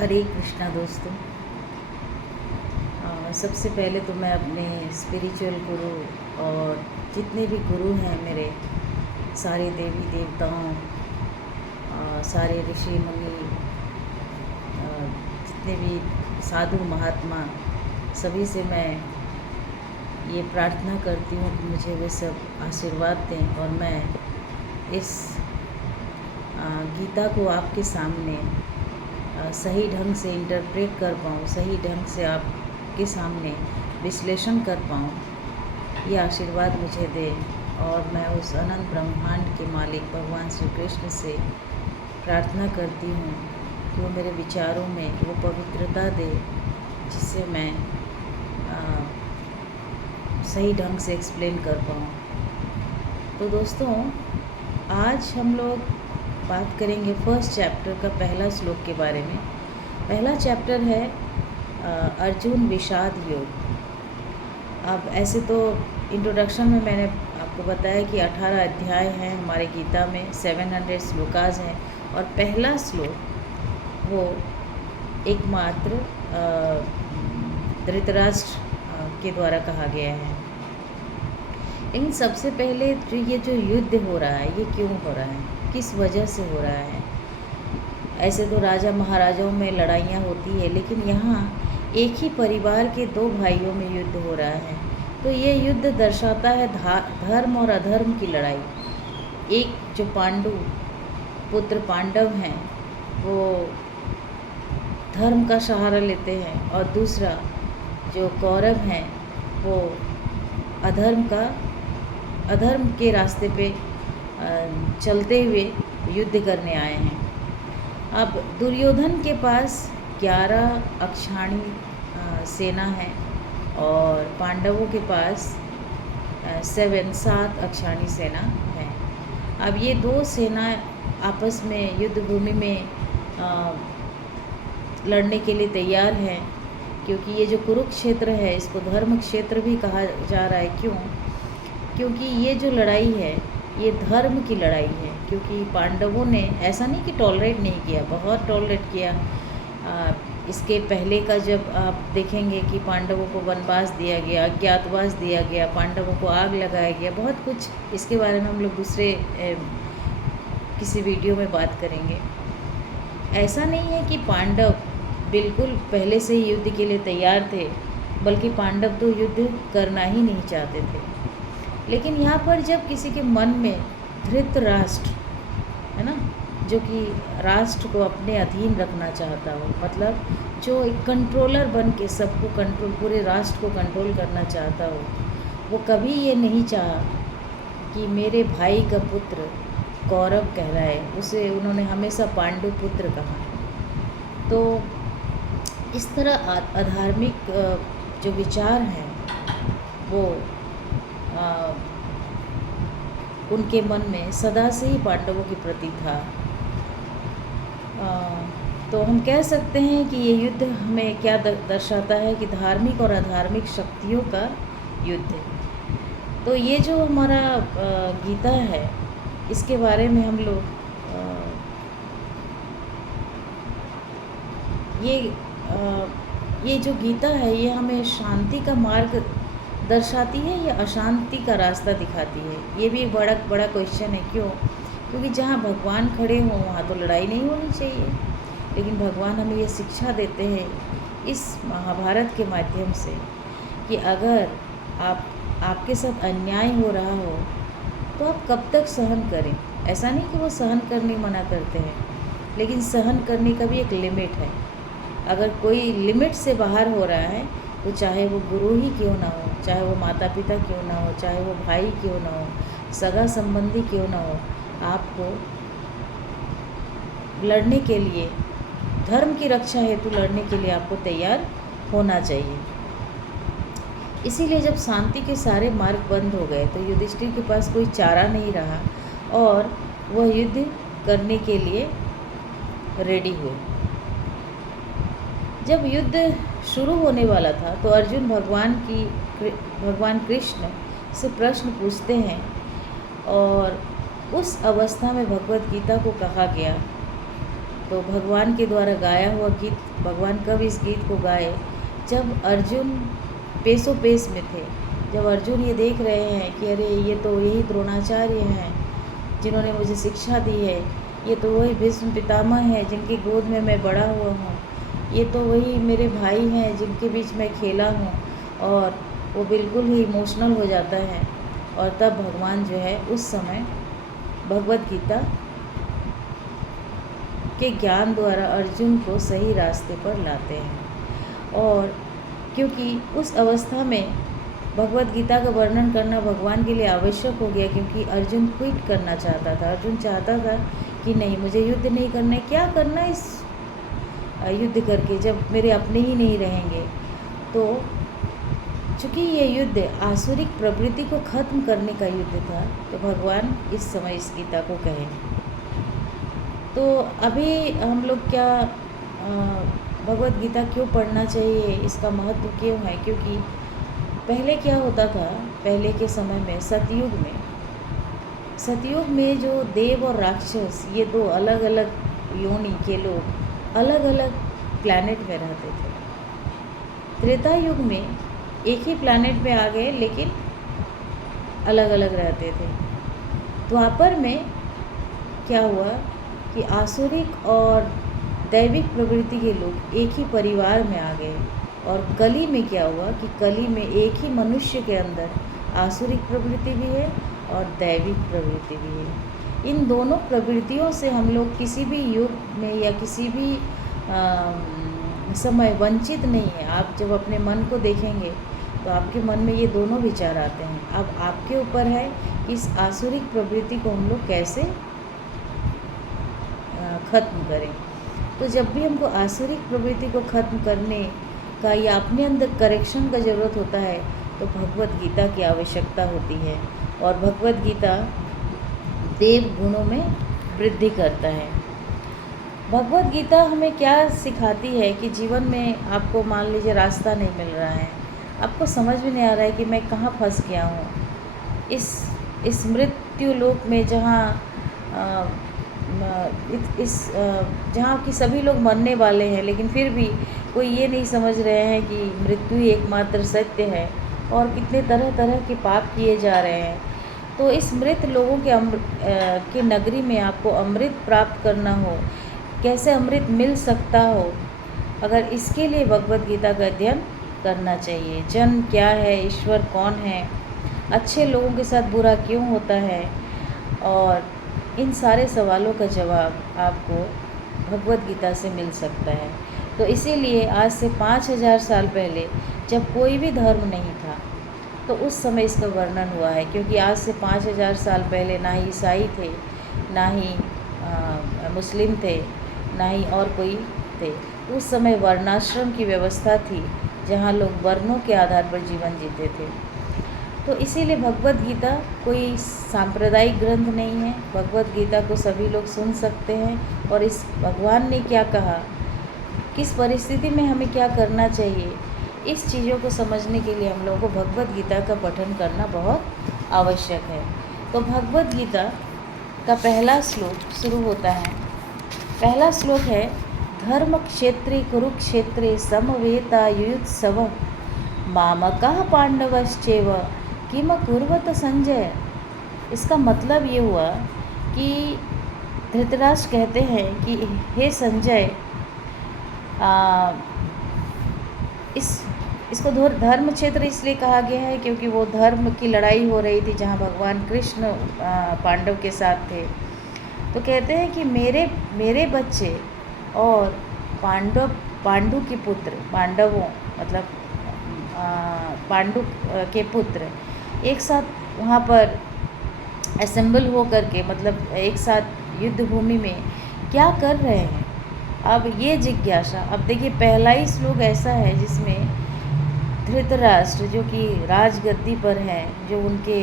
हरे कृष्णा दोस्तों। सबसे पहले तो मैं अपने स्पिरिचुअल गुरु और जितने भी गुरु हैं मेरे, सारे देवी देवताओं, सारे ऋषि मुनि, जितने भी साधु महात्मा, सभी से मैं ये प्रार्थना करती हूँ कि मुझे वे सब आशीर्वाद दें और मैं इस गीता को आपके सामने सही ढंग से इंटरप्रेट कर पाऊँ, सही ढंग से आपके सामने विश्लेषण कर पाऊँ, ये आशीर्वाद मुझे दे। और मैं उस अनंत ब्रह्मांड के मालिक भगवान श्री कृष्ण से प्रार्थना करती हूँ कि वो मेरे विचारों में वो पवित्रता दे जिससे मैं सही ढंग से एक्सप्लेन कर पाऊँ। तो दोस्तों, आज हम लोग बात करेंगे फर्स्ट चैप्टर का पहला श्लोक के बारे में। पहला चैप्टर है अर्जुन विषाद योग। अब ऐसे तो इंट्रोडक्शन में मैंने आपको बताया कि 18 अध्याय हैं हमारे गीता में, 700 श्लोकाज हैं और पहला श्लोक वो एकमात्र धृतराष्ट्र के द्वारा कहा गया है। लेकिन सबसे पहले ये जो युद्ध हो रहा है, ये क्यों हो रहा है, किस वजह से हो रहा है। ऐसे तो राजा महाराजाओं में लड़ाइयाँ होती है, लेकिन यहाँ एक ही परिवार के दो भाइयों में युद्ध हो रहा है। तो ये युद्ध दर्शाता है धर्म और अधर्म की लड़ाई। एक जो पांडु पुत्र पांडव हैं वो धर्म का सहारा लेते हैं और दूसरा जो कौरव हैं वो अधर्म के रास्ते पे चलते हुए युद्ध करने आए हैं। अब दुर्योधन के पास 11 अक्षाणी सेना है और पांडवों के पास 7 अक्षाणी सेना है। अब ये दो सेना आपस में युद्ध भूमि में लड़ने के लिए तैयार हैं, क्योंकि ये जो कुरुक्षेत्र है इसको धर्म क्षेत्र भी कहा जा रहा है। क्योंकि ये जो लड़ाई है ये धर्म की लड़ाई है। क्योंकि पांडवों ने ऐसा नहीं कि टॉलरेट नहीं किया, बहुत टॉलरेट किया। इसके पहले का जब आप देखेंगे कि पांडवों को वनवास दिया गया, अज्ञातवास दिया गया, पांडवों को आग लगाया गया, बहुत कुछ इसके बारे में हम लोग दूसरे किसी वीडियो में बात करेंगे। ऐसा नहीं है कि पांडव बिल्कुल पहले से ही युद्ध के लिए तैयार थे, बल्कि पांडव तो युद्ध करना ही नहीं चाहते थे। लेकिन यहाँ पर जब किसी के मन में धृतराष्ट्र है ना, जो कि राष्ट्र को अपने अधीन रखना चाहता हो, मतलब जो एक कंट्रोलर बन के सबको कंट्रोल, पूरे राष्ट्र को कंट्रोल करना चाहता हो, वो कभी ये नहीं चाहा कि मेरे भाई का पुत्र कौरव कहलाए। उसे उन्होंने हमेशा पांडु पुत्र कहा। तो इस तरह अधार्मिक जो विचार हैं वो उनके मन में सदा से ही पांडवों के प्रति था। तो हम कह सकते हैं कि ये युद्ध हमें क्या दर्शाता है कि धार्मिक और अधार्मिक शक्तियों का युद्ध है। तो ये जो हमारा गीता है इसके बारे में हम लोग ये जो गीता है ये हमें शांति का मार्ग दर्शाती है या अशांति का रास्ता दिखाती है। ये भी एक बड़ा क्वेश्चन है। क्योंकि जहाँ भगवान खड़े हों वहाँ तो लड़ाई नहीं होनी चाहिए, लेकिन भगवान हमें ये शिक्षा देते हैं इस महाभारत के माध्यम से कि अगर आपके साथ अन्याय हो रहा हो तो आप कब तक सहन करें। ऐसा नहीं कि वो सहन करने मना करते हैं, लेकिन सहन करने का भी एक लिमिट है। अगर कोई लिमिट से बाहर हो रहा है तो चाहे वो गुरु ही क्यों ना हो, चाहे वो माता पिता क्यों ना हो, चाहे वो भाई क्यों ना हो, सगा संबंधी क्यों ना हो, आपको लड़ने के लिए, धर्म की रक्षा हेतु लड़ने के लिए आपको तैयार होना चाहिए। इसीलिए जब शांति के सारे मार्ग बंद हो गए तो युधिष्ठिर के पास कोई चारा नहीं रहा और वह युद्ध करने के लिए रेडी हुए। जब युद्ध शुरू होने वाला था तो अर्जुन भगवान कृष्ण से प्रश्न पूछते हैं और उस अवस्था में भगवत गीता को कहा गया तो भगवान के द्वारा गाया हुआ गीत, भगवान कब इस गीत को गाए, जब अर्जुन पेशो पेश में थे। जब अर्जुन ये देख रहे हैं कि अरे ये तो यही द्रोणाचार्य हैं जिन्होंने मुझे शिक्षा दी है, ये तो वही भीष्म पितामह हैं जिनकी गोद में मैं बड़ा हुआ हूँ, ये तो वही मेरे भाई हैं जिनके बीच मैं खेला हूँ, और वो बिल्कुल ही इमोशनल हो जाता है। और तब भगवान जो है उस समय भगवत गीता के ज्ञान द्वारा अर्जुन को सही रास्ते पर लाते हैं। और क्योंकि उस अवस्था में भगवत गीता का वर्णन करना भगवान के लिए आवश्यक हो गया, क्योंकि अर्जुन क्विट करना चाहता था। अर्जुन चाहता था कि नहीं, मुझे युद्ध नहीं करना है, क्या करना इस युद्ध करके जब मेरे अपने ही नहीं रहेंगे। तो चूँकि ये युद्ध आसुरिक प्रवृत्ति को ख़त्म करने का युद्ध था, तो भगवान इस समय इस गीता को कहे। तो अभी हम लोग क्या भगवत गीता क्यों पढ़ना चाहिए, इसका महत्व क्यों है, क्योंकि पहले क्या होता था, पहले के समय में सतयुग में जो देव और राक्षस, ये दो अलग अलग योनि के लोग अलग अलग प्लैनेट में रहते थे। त्रेता युग में एक ही प्लैनेट पे आ गए, लेकिन अलग अलग रहते थे। द्वापर में क्या हुआ कि आसुरिक और दैविक प्रवृत्ति के लोग एक ही परिवार में आ गए। और कली में क्या हुआ कि कली में एक ही मनुष्य के अंदर आसुरिक प्रवृत्ति भी है और दैविक प्रवृत्ति भी है। इन दोनों प्रवृत्तियों से हम लोग किसी भी युग में या किसी भी समय वंचित नहीं है। आप जब अपने मन को देखेंगे तो आपके मन में ये दोनों विचार आते हैं। अब आपके ऊपर है कि इस आसुरिक प्रवृत्ति को हम लोग कैसे ख़त्म करें। तो जब भी हमको आसुरिक प्रवृत्ति को ख़त्म करने का या अपने अंदर करेक्शन का ज़रूरत होता है, तो भगवत गीता की आवश्यकता होती है। और भगवत गीता देव गुणों में वृद्धि करता है। भगवत गीता हमें क्या सिखाती है कि जीवन में आपको मान लीजिए रास्ता नहीं मिल रहा है, आपको समझ में नहीं आ रहा है कि मैं कहाँ फंस गया हूँ इस मृत्यु लोक में, जहाँ कि सभी लोग मरने वाले हैं, लेकिन फिर भी कोई ये नहीं समझ रहे हैं कि मृत्यु ही एकमात्र सत्य है, और कितने तरह तरह के पाप किए जा रहे हैं। तो इस मृत लोगों के नगरी में आपको अमृत प्राप्त करना हो, कैसे अमृत मिल सकता हो, अगर इसके लिए भगवत गीता का अध्ययन करना चाहिए। जन्म क्या है, ईश्वर कौन है, अच्छे लोगों के साथ बुरा क्यों होता है, और इन सारे सवालों का जवाब आपको भगवत गीता से मिल सकता है। तो इसीलिए आज से 5000 साल पहले जब कोई भी धर्म नहीं था, तो उस समय इसका वर्णन हुआ है। क्योंकि आज से 5000 साल पहले ना ही ईसाई थे, ना ही मुस्लिम थे, ना ही और कोई थे। उस समय वर्णाश्रम की व्यवस्था थी, जहाँ लोग वर्णों के आधार पर जीवन जीते थे। तो इसीलिए भगवत गीता कोई सांप्रदायिक ग्रंथ नहीं है। भगवत गीता को सभी लोग सुन सकते हैं, और इस भगवान ने क्या कहा, किस परिस्थिति में हमें क्या करना चाहिए, इस चीज़ों को समझने के लिए हम लोगों को भगवत गीता का पठन करना बहुत आवश्यक है। तो भगवत गीता का पहला श्लोक शुरू होता है। पहला श्लोक है, धर्म क्षेत्रे कुरुक्षेत्रे समवेतायुत्सव मामकः पांडवश्चैव किम कुर्वत संजय। इसका मतलब ये हुआ कि धृतराष्ट्र कहते हैं कि हे संजय, इसको धर्म क्षेत्र इसलिए कहा गया है क्योंकि वो धर्म की लड़ाई हो रही थी, जहाँ भगवान कृष्ण पांडव के साथ थे। तो कहते हैं कि मेरे बच्चे और पांडु के पुत्र, पांडवों मतलब पांडु के पुत्र एक साथ वहाँ पर असेंबल हो करके, मतलब एक साथ युद्ध भूमि में क्या कर रहे हैं। अब ये जिज्ञासा, अब देखिए पहला ही श्लोक ऐसा है जिसमें धृतराष्ट्र जो कि राजगद्दी पर हैं, जो उनके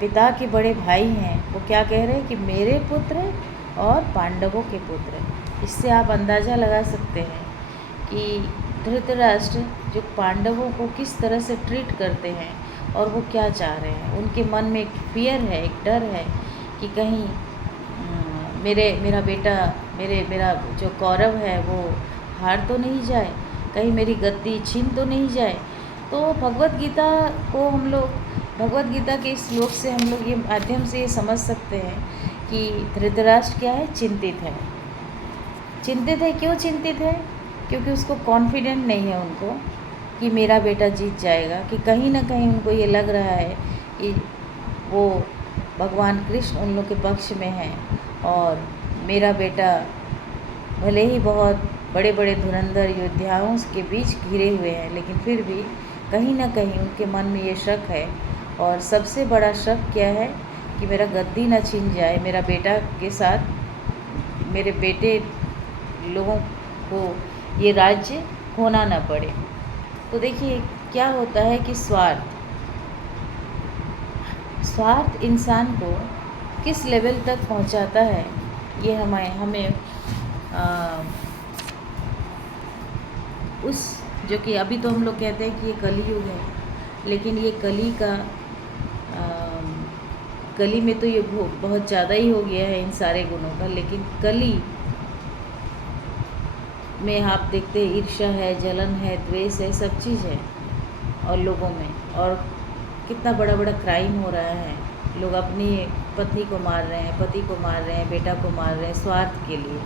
पिता के बड़े भाई हैं, वो क्या कह रहे हैं कि मेरे पुत्र और पांडवों के पुत्र। इससे आप अंदाज़ा लगा सकते हैं कि धृतराष्ट्र जो पांडवों को किस तरह से ट्रीट करते हैं और वो क्या चाह रहे हैं। उनके मन में एक फियर है, एक डर है कि कहीं मेरा बेटा मेरा जो कौरव है वो हार तो नहीं जाए, कहीं मेरी गद्दी छीन तो नहीं जाए। तो भगवत गीता को हम लोग, भगवत गीता के इस श्लोक से हम लोग ये माध्यम से ये समझ सकते हैं कि धृतराष्ट्र क्या है, चिंतित है। चिंतित है, क्यों चिंतित है? क्योंकि उसको कॉन्फिडेंट नहीं है उनको कि मेरा बेटा जीत जाएगा, कि कहीं ना कहीं उनको ये लग रहा है कि वो भगवान कृष्ण उन लोग के पक्ष में हैं और मेरा बेटा भले ही बहुत बड़े बड़े धुरंधर योद्धाओं के बीच घिरे हुए हैं, लेकिन फिर भी कहीं ना कहीं उनके मन में ये शक है। और सबसे बड़ा शक क्या है कि मेरा गद्दी ना छीन जाए, मेरा बेटा के साथ मेरे बेटे लोगों को ये राज्य खोना ना पड़े। तो देखिए क्या होता है कि स्वार्थ इंसान को किस लेवल तक पहुंचाता है, ये हमें उस जो कि अभी तो हम लोग कहते हैं कि ये कलयुग है, लेकिन ये कली में तो ये बहुत ज़्यादा ही हो गया है इन सारे गुणों का। लेकिन कली में आप देखते हैं ईर्ष्या है, जलन है, द्वेष है, सब चीज़ है और लोगों में। और कितना बड़ा बड़ा क्राइम हो रहा है, लोग अपनी पत्नी को मार रहे हैं, पति को मार रहे हैं, बेटा को मार रहे हैं स्वार्थ के लिए।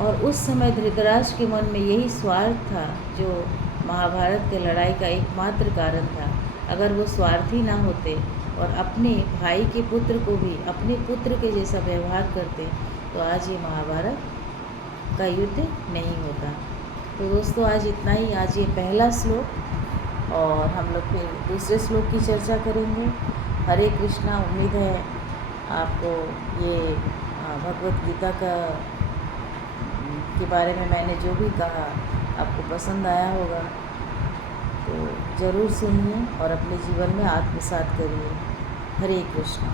और उस समय धृतराष्ट्र के मन में यही स्वार्थ था जो महाभारत के लड़ाई का एकमात्र कारण था। अगर वो स्वार्थी ना होते और अपने भाई के पुत्र को भी अपने पुत्र के जैसा व्यवहार करते तो आज ये महाभारत का युद्ध नहीं होता। तो दोस्तों आज इतना ही, आज ये पहला श्लोक और हम लोग फिर दूसरे श्लोक की चर्चा करेंगे। हरे कृष्णा। उम्मीद है आपको ये भगवत गीता के बारे में मैंने जो भी कहा आपको पसंद आया होगा। तो ज़रूर सुनिए और अपने जीवन में आत्मसात करिए। हरे कृष्णा।